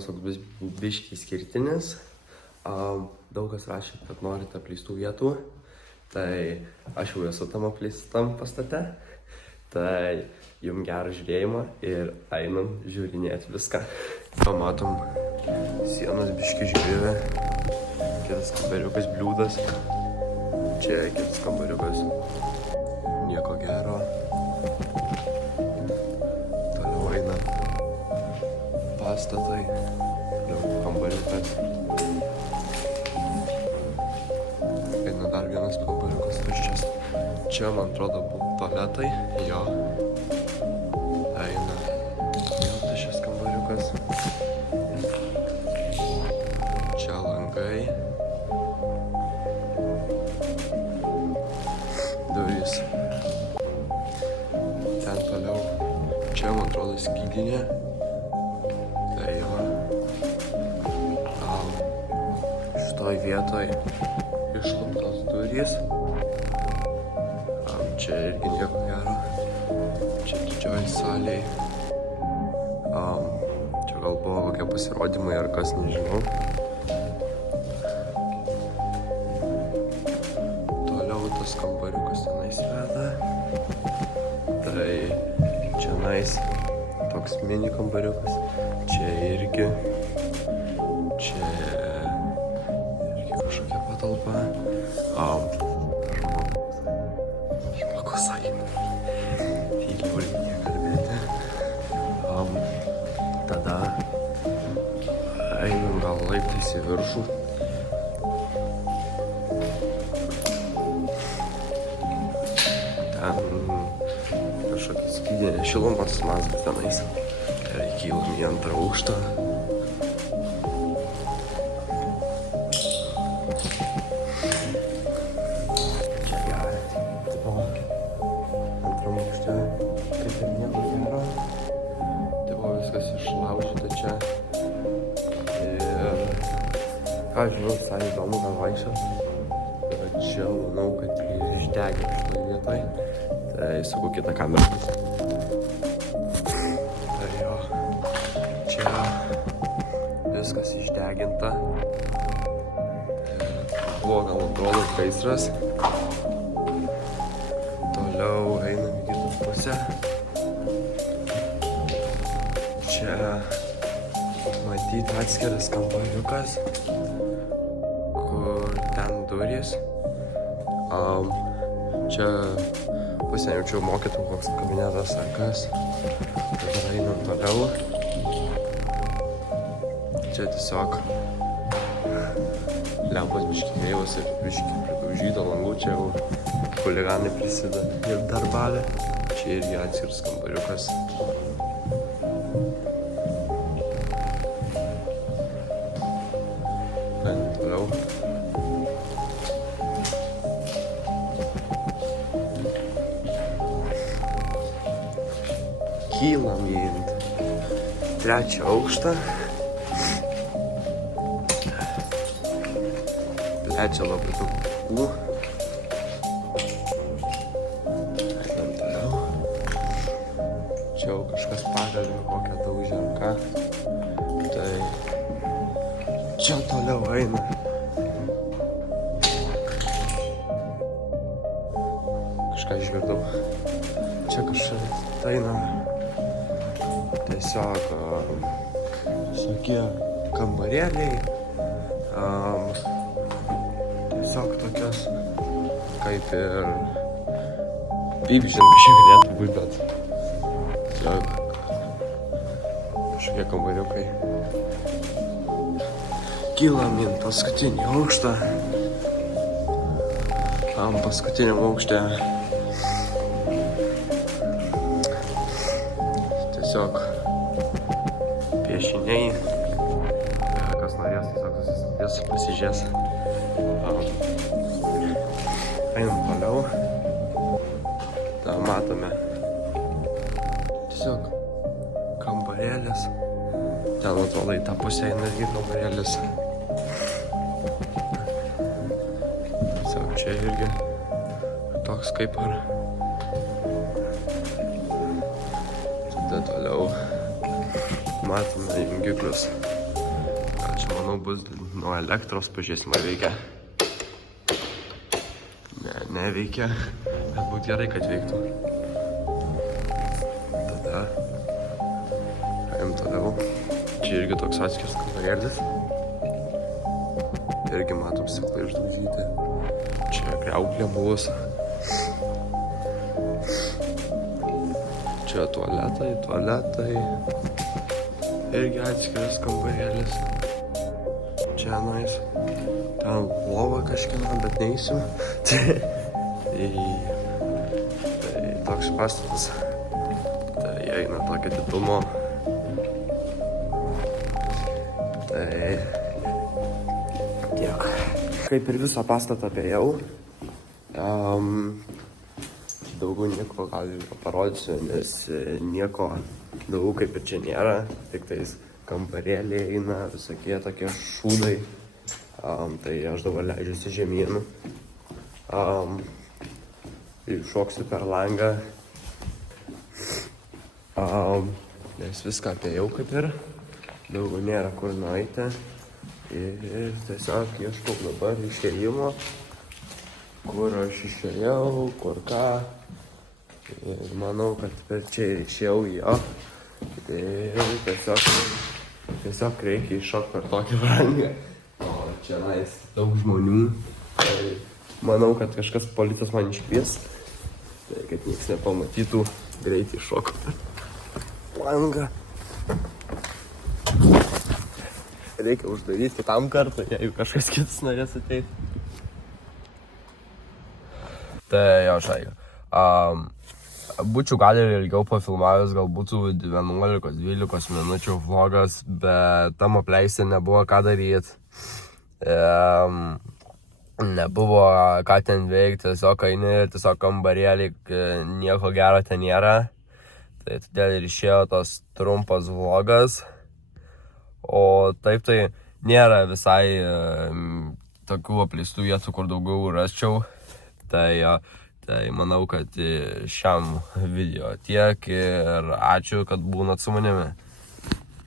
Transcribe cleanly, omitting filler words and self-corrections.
rajonas toks biškiai skirtinis. Daug kas rašė, kad norite apleistų vietų. Tai aš jau esu tam apleistam pastate. Tai jums gerą žiūrėjimą ir einam žiūrinėti viską. Pamatom sienos biški žiūrėvę. Kitas kambariukas bliūdas. Čia kitas kambariukas. Nieko gero. Toliau eina pastatai. Toliau kambariukas. Eina dar vienas kambariukas tuščias. Čia, man atrodo, buvo tualetai. Jo. Eina vėl tuščias kambariukas. Čia langai. Durys. Ten toliau. Čia, man atrodo, skydinė. Tai va. Šitoj vietoj išluptos durys. Čia irgi nieko gero. Čia didžioji salėj. Čia gal buvo kokie pasirodymai ar kas, nežinau. Toliau tas kambariukas tenais veda. Tai čia nais toks mini kambariukas. Čia irgi. Čia irgi kažkokia patalpa. Žmogus sakė. Tyliau reikia kalbėti. Tada einam gal laiptais į viršų. Ten kažkokia skydinė šilumos mazgas tenais. Ir kylam į antrą aukštą. Čia gerai. Antram aukšte kaip ir nieko gero. Tai buvo viskas išlaužyta čia. Ir ką žinau, visai įdomu gal vaikščiot. Čia manau, kad išdegė šitoj vietoj. Tai suku kitą kamerą. Tai jo. Čia viskas išdeginta. Buvo gal atrodo gaisras. Toliau einam į kitą pusę. Čia matyti atskiras kambariukas, kur ten durys. Čia pasijaučiau mokytojų koks kabinetas ar kas. Dabar einam toliau. Čia tiesiog lempos biški kreivos ir biški pridaužyta langų. Čia jau chuliganai prisideda ir darbavė. Čia irgi atskiras kambariukas. Einam toliau. Kylam į trečią aukštą. Plečia labai daug pūkų. Einam toliau. Čia jau kažkas pagalbė kokią daužė ar ką. Tai čia toliau eina. Kažką išgirdau. Čia kažkas eina. Tiesiog visokie kambarėliai, tiesiog tokios kaip ir pipžin kažkiek galėtų būt, bet tiesiog kažkokie kambariukai. Kylam į paskutinį aukštą. Paskutiniam aukšte tiesiog piešiniai, kas norės, tiesiog susisidės, pasižiūrės. Einam toliau. Ta matome tiesiog kambarėlis. Ten atrodo į tą pusę eina irgi kambarėlis. Tiesiog čia irgi toks kaip ar. Tada toliau matome jungiklius. manau, bus nuo elektros, pažiūrėsim, ar veikia. Ne, neveikia, bet būtų gerai, kad veiktų. Tada paim toliau. Čia irgi toks atskirs kambarėlis. Irgi matom stiklai išdaužyti. Čia kriauklė buvus. Čia tualetai. Irgi atskiras kambarėlis. Čia nais. Ten lova kažkieno, bet neįsim. Tai toks pastatas. Tai eina tokio didumo. Tai... Ja. Kaip ir visą pastatą apėjau. Daugiau nieko gal ir parodysiu, nes nieko daugiau kaip ir čia nėra. Tik tais kambarėliai eina, visokie tokie šūdai. Tai aš dabar leidžiuosi žemyn. Šoksiu per langą. Nes viską apėjau kaip ir. Daugiau nėra kur nueiti. Ir tiesiog ieškau dabar išėjimo. Kur aš išėjau, kur ką. Ir manau, kad per čia išėjau jo. Ir tiesiog reikia iššokti per tokį langą. O čia daug žmonių. Tai manau, kad kažkas policijos man iškvies. Tai kad nieks nepamatytų, greitai iššoku per langą. Reikia uždaryti kitam kartą, jeigu kažkas kitas norės ateiti. Tai jo, šaiga. Būčiau gal ir ilgiau pafilmavęs, gal būtų 11-12 minučių vlogas, bet tam apleisti nebuvo ką daryti. Nebuvo ką ten veikti, tiesiog eini, tiesiog kambarėlį, nieko gero ten nėra. Tai todėl ir išėjo tas trumpas vlogas. O taip tai nėra visai tokių apleistų vietų, kur daugiau rasčiau. Tai manau, kad šiam video tiek ir ačiū, kad būnat su manimi.